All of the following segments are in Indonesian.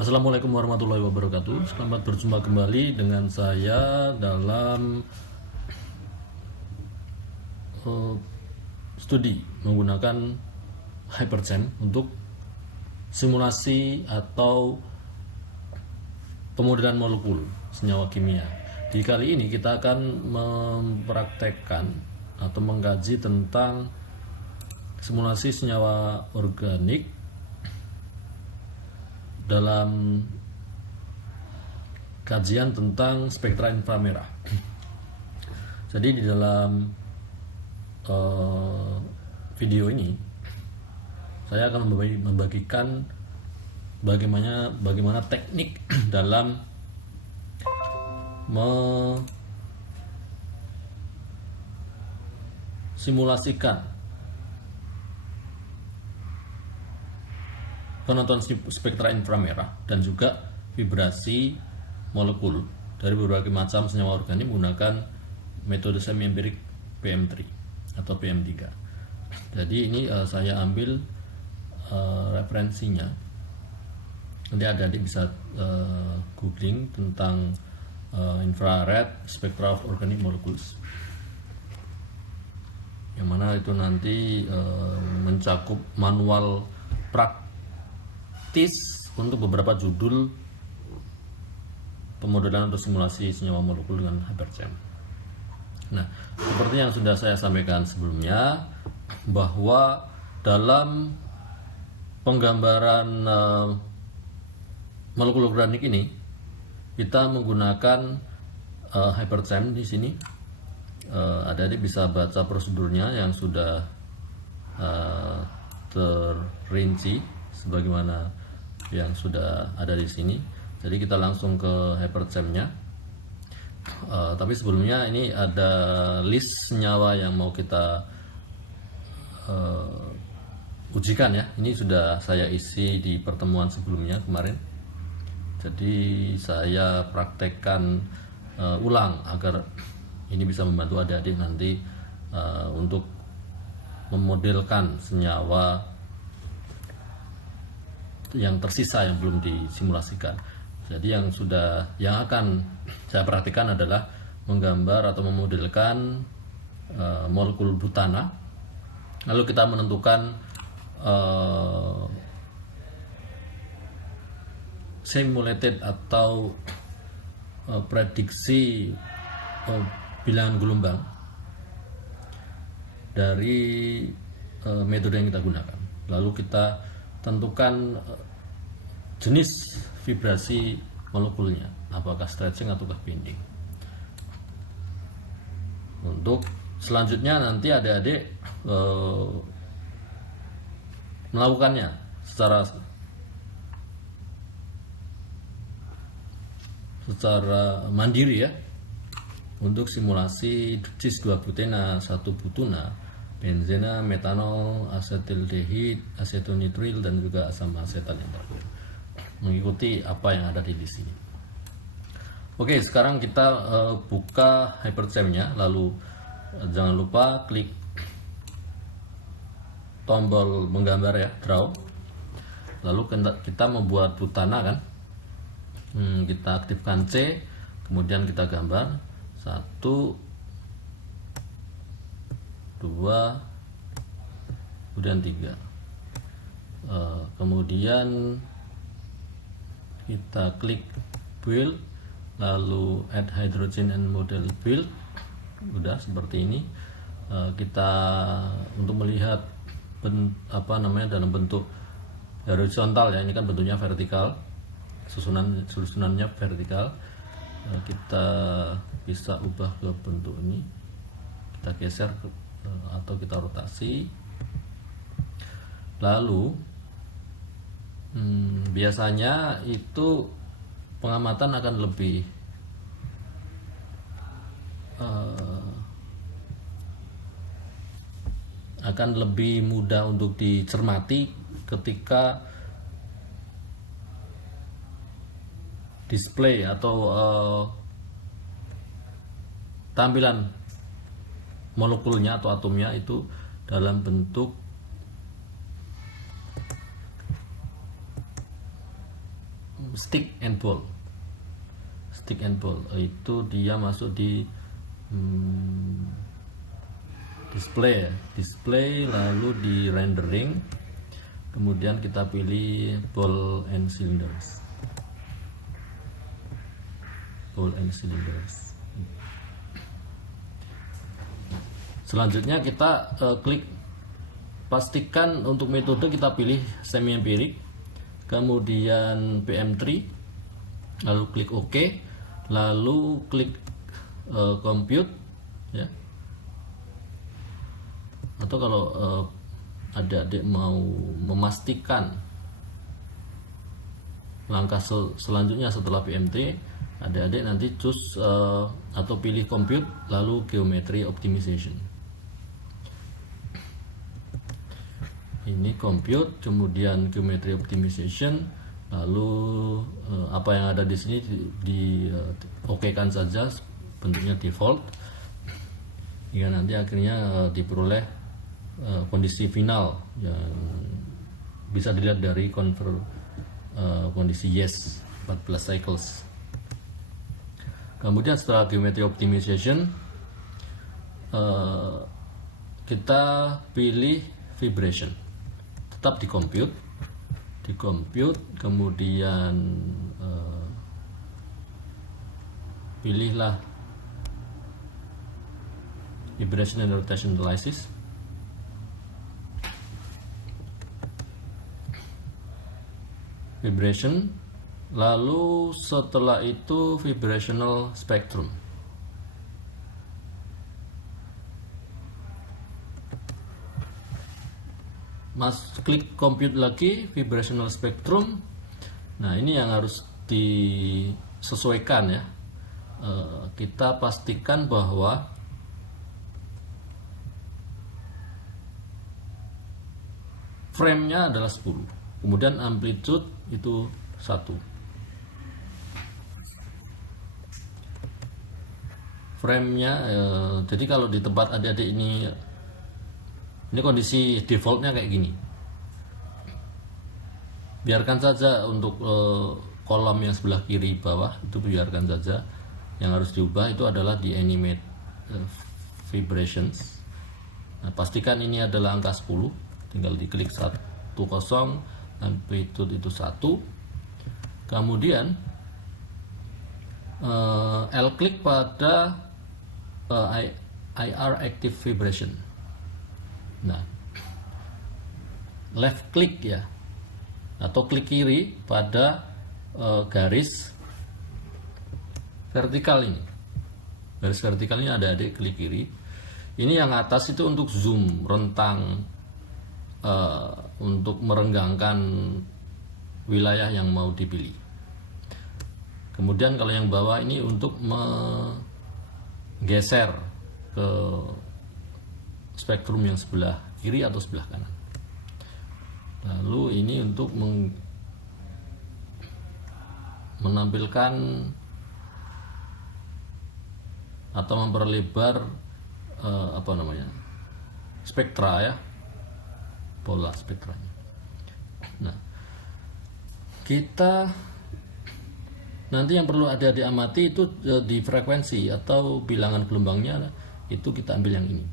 Assalamualaikum warahmatullahi wabarakatuh. Selamat berjumpa kembali dengan saya dalam studi menggunakan Hyperchamp untuk simulasi atau pemodelan molekul senyawa kimia. Di kali ini kita akan mempraktekkan atau mengkaji tentang simulasi senyawa organik dalam kajian tentang spektra inframerah. Jadi di dalam video ini saya akan membagikan bagaimana teknik dalam simulasikan penonton spektra inframerah dan juga vibrasi molekul dari berbagai macam senyawa organik menggunakan metode semi empirik PM3 atau PM3. Jadi ini saya ambil referensinya. Nanti adik-adik bisa googling tentang infrared spectra of organic molecules, yang mana itu nanti mencakup manual praktis untuk beberapa judul pemodelan atau simulasi senyawa molekul dengan Hyperchamp. Nah, seperti yang sudah saya sampaikan sebelumnya, bahwa dalam penggambaran molekul organik ini kita menggunakan Hyperchamp. Di sini adik-adik bisa baca prosedurnya yang sudah terinci sebagaimana yang sudah ada di sini. Jadi kita langsung ke Hyperchamp-nya. Tapi sebelumnya ini ada list senyawa yang mau kita ujikan ya. Ini sudah saya isi di pertemuan sebelumnya kemarin. Jadi saya praktekkan ulang agar ini bisa membantu adik-adik nanti untuk memodelkan senyawa yang tersisa yang belum disimulasikan. Jadi yang akan saya perhatikan adalah menggambar atau memodelkan molekul butana. Lalu kita menentukan simulated atau prediksi bilangan gelombang dari metode yang kita gunakan. Lalu kita tentukan jenis vibrasi molekulnya, apakah stretching ataukah bending. Untuk selanjutnya nanti adik-adik melakukannya secara mandiri ya, untuk simulasi cis-2-butena, 1-butuna, benzena, metanol, asetildehid, asetonitril, dan juga asam asetat yang terakhir, mengikuti apa yang ada di list ini. Oke, sekarang kita buka Hyperchamp-nya. Lalu jangan lupa klik tombol menggambar ya, draw. Lalu kita membuat butana kan. Kita aktifkan C, kemudian kita gambar 1, 2, kemudian 3. Kemudian kita klik build, lalu add hydrogen and model build. Udah seperti ini. Kita untuk melihat dalam bentuk horizontal ya, ini kan bentuknya vertikal, susunannya vertikal. Kita bisa ubah ke bentuk ini, kita geser atau kita rotasi. Lalu biasanya itu pengamatan akan lebih mudah untuk dicermati ketika display atau tampilan molekulnya atau atomnya itu dalam bentuk stick and ball. Stick and ball itu dia masuk di display lalu di rendering, kemudian kita pilih ball and cylinders. Selanjutnya kita klik, pastikan untuk metode kita pilih semi empirik, kemudian PM3, lalu klik OK, lalu klik compute ya. Atau kalau adik-adik mau memastikan langkah selanjutnya setelah PM3, adik-adik nanti choose atau pilih compute lalu geometry optimization. Ini compute, kemudian geometry optimization, lalu apa yang ada di sini di oke-kan saja, bentuknya default, hingga nanti akhirnya diperoleh kondisi final yang bisa dilihat dari kondisi yes 14 cycles. Kemudian setelah geometry optimization, kita pilih vibration, tetap di compute, kemudian pilihlah vibration and rotation analysis. Vibration, lalu setelah itu vibrational spectrum. Klik compute lagi, vibrational spectrum. Nah, ini yang harus disesuaikan ya. Kita pastikan bahwa frame-nya adalah 10, kemudian amplitude itu 1. Frame-nya jadi kalau di tempat adik-adik ini kondisi defaultnya kayak gini. Biarkan saja untuk kolom yang sebelah kiri bawah, itu biarkan saja. Yang harus diubah itu adalah di animate vibrations. Nah, pastikan ini adalah angka 10, tinggal diklik 10, amplitude itu 1. Kemudian L-klik pada IR active vibration. Nah, left click ya, atau klik kiri pada garis vertikal ini. Garis vertikal ini ada adik klik kiri. Ini yang atas itu untuk zoom rentang, untuk merenggangkan wilayah yang mau dipilih. Kemudian kalau yang bawah ini untuk menggeser ke spektrum yang sebelah kiri atau sebelah kanan. Lalu ini untuk menampilkan atau memperlebar spektra ya, pola spektranya. Nah, kita nanti yang perlu ada diamati itu di frekuensi atau bilangan gelombangnya, itu kita ambil yang ini.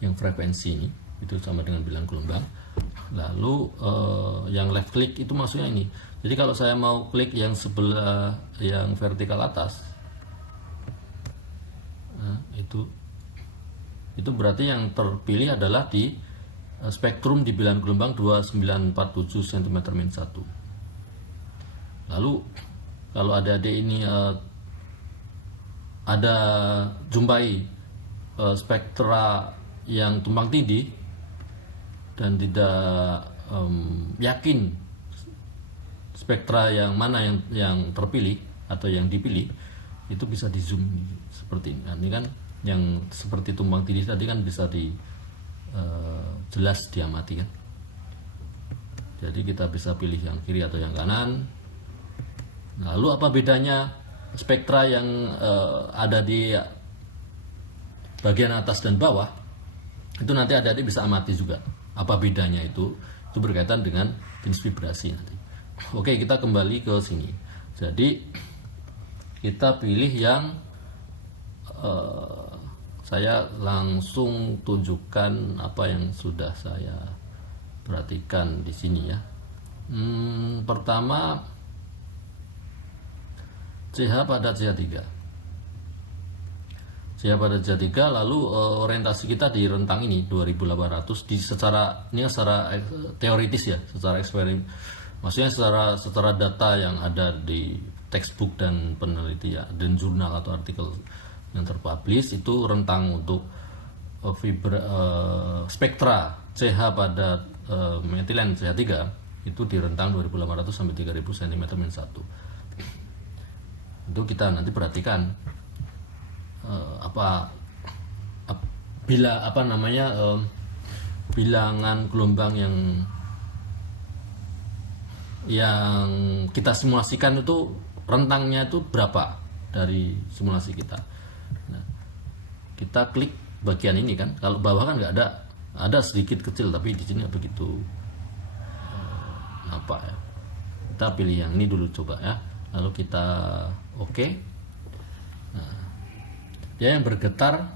Yang frekuensi ini itu sama dengan bilangan gelombang. Lalu yang left click itu maksudnya ini. Jadi kalau saya mau klik yang sebelah yang vertikal atas, nah, itu berarti yang terpilih adalah di spektrum di bilangan gelombang 2947 cm-1. Lalu kalau adik-adik ini ada jumpai spektra yang tumpang tindih dan tidak yakin spektra yang mana yang terpilih atau yang dipilih, itu bisa di zoom seperti ini. Nah, ini kan yang seperti tumpang tindih tadi kan bisa jelas diamati kan. Jadi kita bisa pilih yang kiri atau yang kanan. Lalu apa bedanya spektra yang ada di bagian atas dan bawah? Itu nanti adik-adik bisa amati juga apa bedanya. Itu berkaitan dengan jenis vibrasi nanti. Oke, kita kembali ke sini. Jadi kita pilih yang saya langsung tunjukkan apa yang sudah saya perhatikan di sini ya. Pertama, CH pada CH3. CH pada CH3, lalu orientasi kita di rentang ini 2800 secara teoritis ya, secara eksperimen. Maksudnya secara data yang ada di textbook dan penelitian dan jurnal atau artikel yang terpublish, itu rentang untuk spektra CH pada metilen CH3 itu di rentang 2800 sampai 3000 cm-1. Itu kita nanti perhatikan bilangan gelombang yang kita simulasikan itu rentangnya itu berapa dari simulasi kita. Nah, kita klik bagian ini kan, kalau bawah kan nggak ada sedikit kecil, tapi di sini begitu ya. Kita pilih yang ini dulu coba ya, lalu kita oke. Nah, dia yang bergetar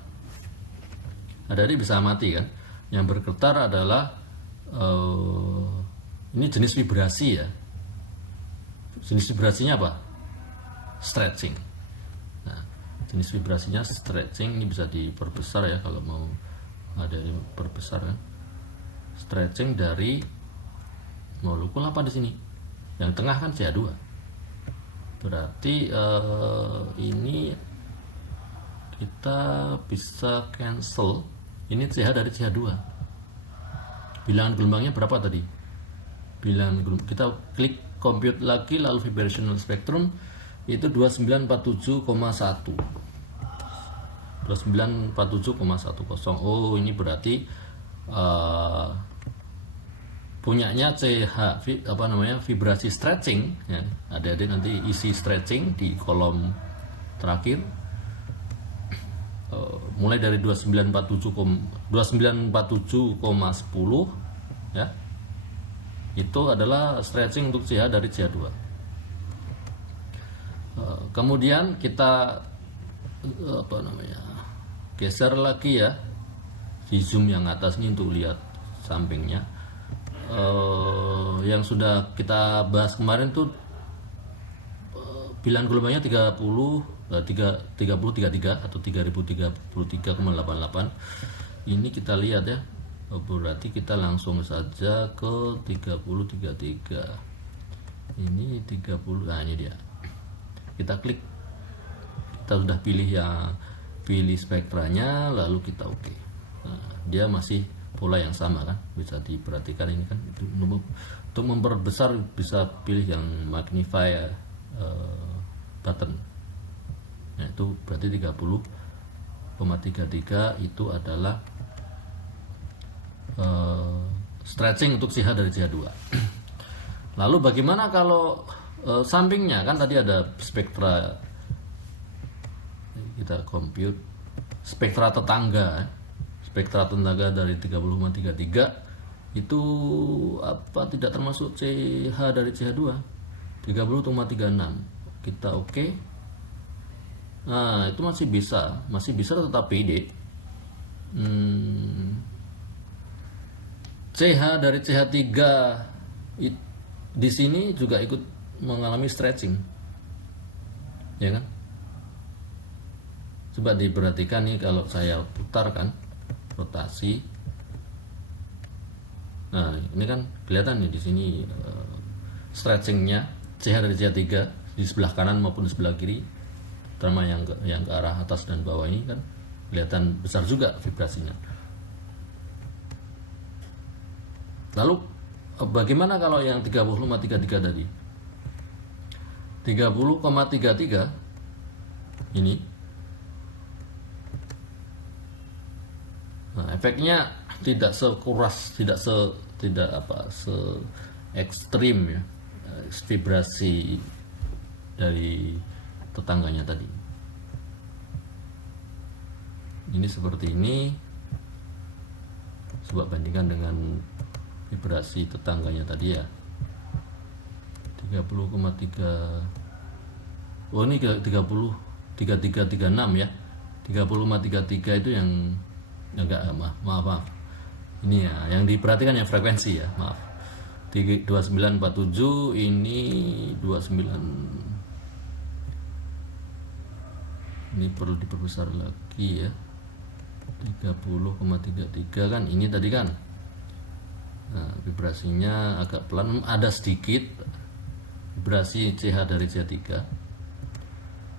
ada bisa mati kan, yang bergetar adalah ini jenis vibrasi ya. Jenis vibrasinya apa? Stretching. Nah, jenis vibrasinya stretching. Ini bisa diperbesar ya kalau mau ada yang perbesar kan. Stretching dari molekul apa di sini? Yang tengah kan CH2. Berarti ini kita bisa cancel. Ini CH dari CH2. Bilangan gelombangnya berapa tadi? Bilangan gelombang, kita klik compute lagi, lalu vibrational spectrum itu 2947,1. 2947,10. Oh, ini berarti punyanya CH vibrasi stretching ya. Ada nanti isi stretching di kolom terakhir. Mulai dari 2947,10 ya. Itu adalah stretching untuk CH dari CH2. Kemudian kita geser lagi ya di zoom yang atas ini untuk lihat sampingnya. Yang sudah kita bahas kemarin tuh bilangan gelombangnya 33 atau 3033,88. Ini kita lihat ya. Berarti kita langsung saja ke 3033. Ini 30. Nah, ini dia. Kita klik. Kita sudah pilih spektranya, lalu kita oke. Nah, dia masih pola yang sama kan, bisa diperhatikan ini kan. Untuk memperbesar bisa pilih yang magnify button. Nah, itu berarti 30,33 itu adalah stretching untuk CH dari CH2. Lalu bagaimana kalau sampingnya? Kan tadi ada spektra, kita compute spektra tetangga. Spektra tetangga dari 30,33 itu tidak termasuk CH dari CH2. 30,36. Kita oke. Nah, itu masih bisa tetap pede. CH dari CH3 di sini juga ikut mengalami stretching, ya kan? Coba diperhatikan nih, kalau saya putarkan rotasi, nah ini kan kelihatan nih di sini stretchingnya CH dari CH3 di sebelah kanan maupun di sebelah kiri, terutama yang ke arah atas dan bawah ini kan kelihatan besar juga vibrasinya. Lalu bagaimana kalau yang 30,33 tadi? 30,33 ini. Nah, efeknya tidak sekuras, tidak se ekstrim ya, vibrasi dari tetangganya tadi. Ini seperti ini. Coba bandingkan dengan vibrasi tetangganya tadi ya, Oh ini 3336 ya. 30,33 itu yang enggak, maaf. Ini ya yang diperhatikan yang frekuensi ya, maaf. 2947 ini 29, ini perlu diperbesar lagi ya. 30,33 kan ini tadi kan. Nah, vibrasinya agak pelan, ada sedikit vibrasi CH dari CH3.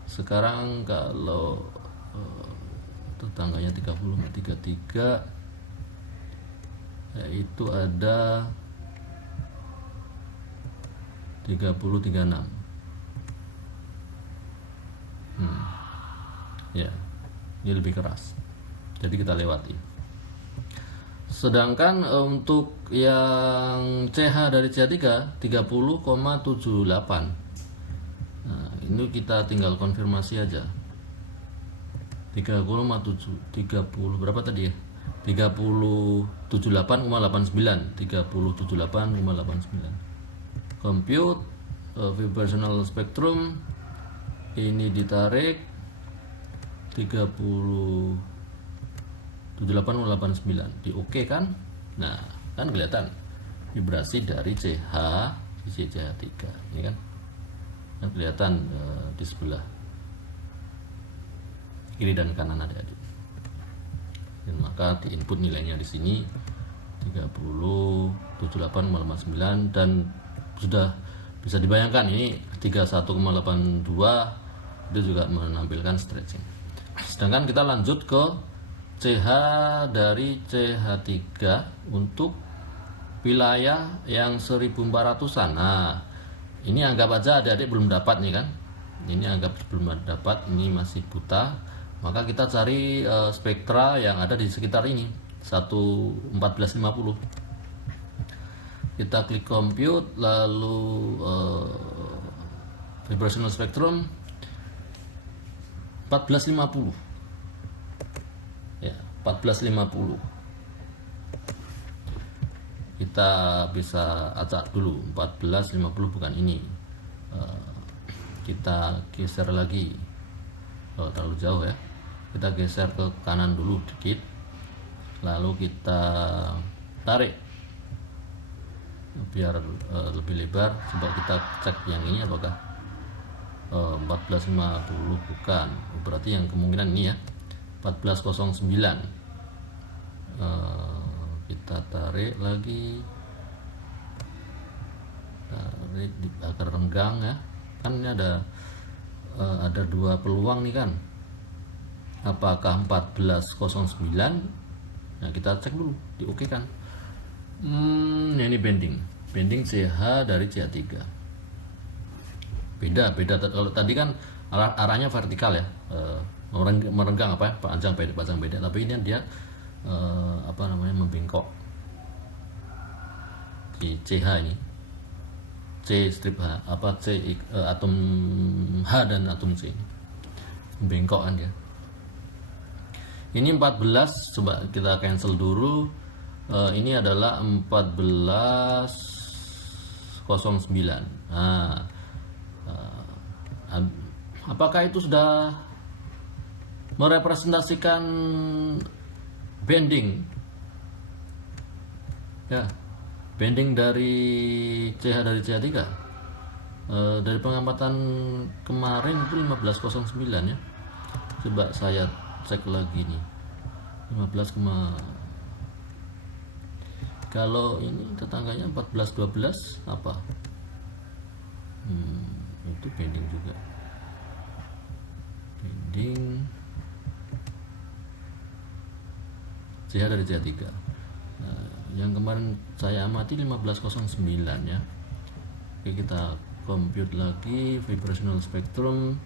Sekarang kalau tetangganya 30,33 yaitu ada 30,36. Ya, ini lebih keras. Jadi kita lewati. Sedangkan untuk yang CH dari CH3 30,78. Nah, ini kita tinggal konfirmasi aja. 30 berapa tadi ya? 3078,89. 3078,89. Compute vibrational spectrum ini ditarik 3078,89 di oke kan? Nah, kan kelihatan vibrasi dari CH sisi CH3 ini kan kelihatan di sebelah kiri dan kanan adik-adik. Dan maka di input nilainya di sini 3078,89 dan sudah bisa dibayangkan ini 31,82 itu juga menampilkan stretching. Sedangkan kita lanjut ke CH dari CH3 untuk wilayah yang 1400-an. Nah, ini anggap aja adik-adik belum dapat nih kan. Ini anggap belum dapat, ini masih buta. Maka kita cari spektra yang ada di sekitar ini 1450. Kita klik compute, lalu vibrational spectrum 1450 ya, 1450. Kita bisa acak dulu 1450, bukan ini. Kita geser lagi, terlalu jauh ya. Kita geser ke kanan dulu dikit, lalu kita tarik biar lebih lebar. Coba kita cek yang ini apakah 1450, bukan, berarti yang kemungkinan ini ya 1409. Kita tarik lagi, tarik di akar renggang ya, kan ini ada dua peluang nih kan, apakah 1409. Nah, kita cek dulu di oke kan. Ini bending CH dari CH3 beda. Kalau tadi kan arahnya vertikal ya, merenggang apa ya, panjang beda, tapi ini dia membengkok di CH ini, C strip H, atom H dan atom C ini bengkok kan dia. Ini 14, coba kita cancel dulu. Ini adalah 1409. Nah, apakah itu sudah merepresentasikan bending? Ya, bending dari CH dari CH3. Dari pengamatan kemarin itu 1509 ya. Coba saya cek lagi nih, 15, kalau ini tetangganya 1412 apa? Itu bending juga, bending CH dari CH3. Yang kemarin saya amati 1509 ya. Oke, kita compute lagi vibrational spectrum.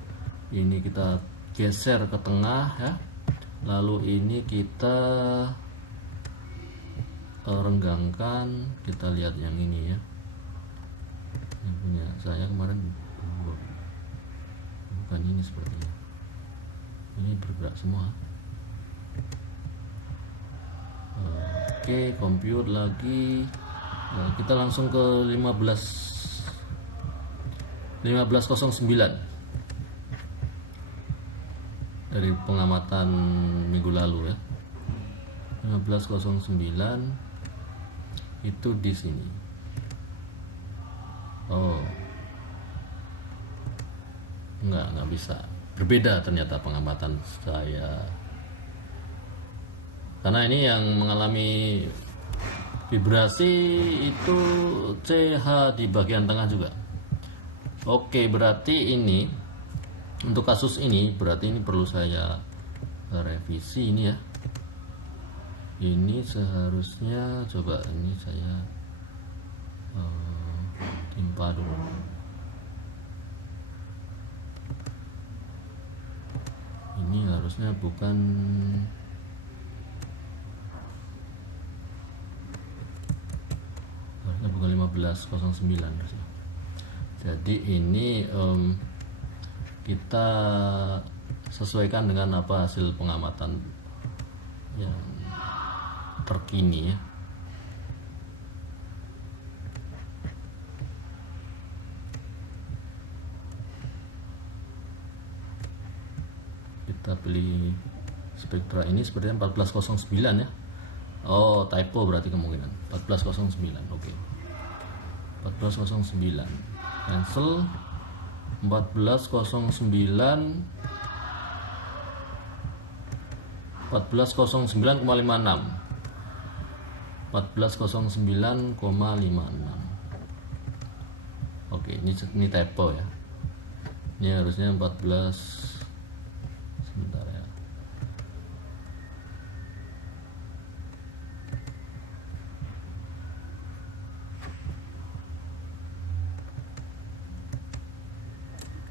Ini kita geser ke tengah ya, lalu ini kita renggangkan. Kita lihat yang ini ya, yang punya saya kemarin, bukan ini sepertinya, ini bergerak semua. Oke, compute lagi. Nah, kita langsung ke 15 1509 dari pengamatan minggu lalu ya. 1509 itu di sini. Oh, nggak bisa, berbeda ternyata pengamatan saya, karena ini yang mengalami vibrasi itu CH di bagian tengah juga. Oke, berarti ini untuk kasus ini berarti ini perlu saya revisi ini ya. Ini seharusnya coba ini saya timpa dulu. Ini harusnya bukan 1509 harusnya. Jadi ini kita sesuaikan dengan apa hasil pengamatan yang terkini ya. Kita beli spektra ini sepertinya 1409 ya. Oh, typo berarti kemungkinan 1409. Oke. 1409 cancel. 1409 1409,56 1409,56. Oke, ini typo ya. Ini harusnya 14, sebentar ya.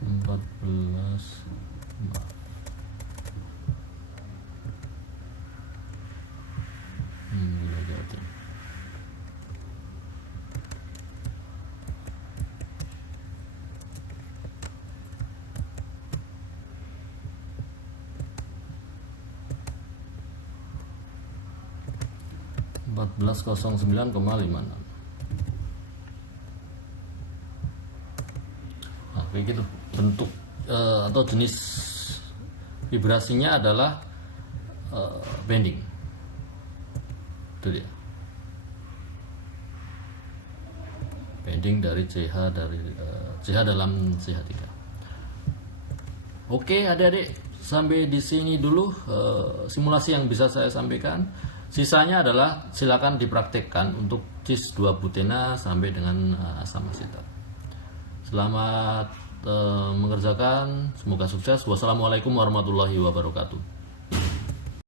Empat belas 1409,56. Nah, kayak gitu bentuk atau jenis vibrasinya adalah bending. Itu dia. Bending dari CH dalam CH3. Oke, adik-adik, sampai di sini dulu simulasi yang bisa saya sampaikan. Sisanya adalah silakan dipraktekkan untuk cis 2 butena sampai dengan asam asetat. Selamat mengerjakan, semoga sukses. Wassalamualaikum warahmatullahi wabarakatuh.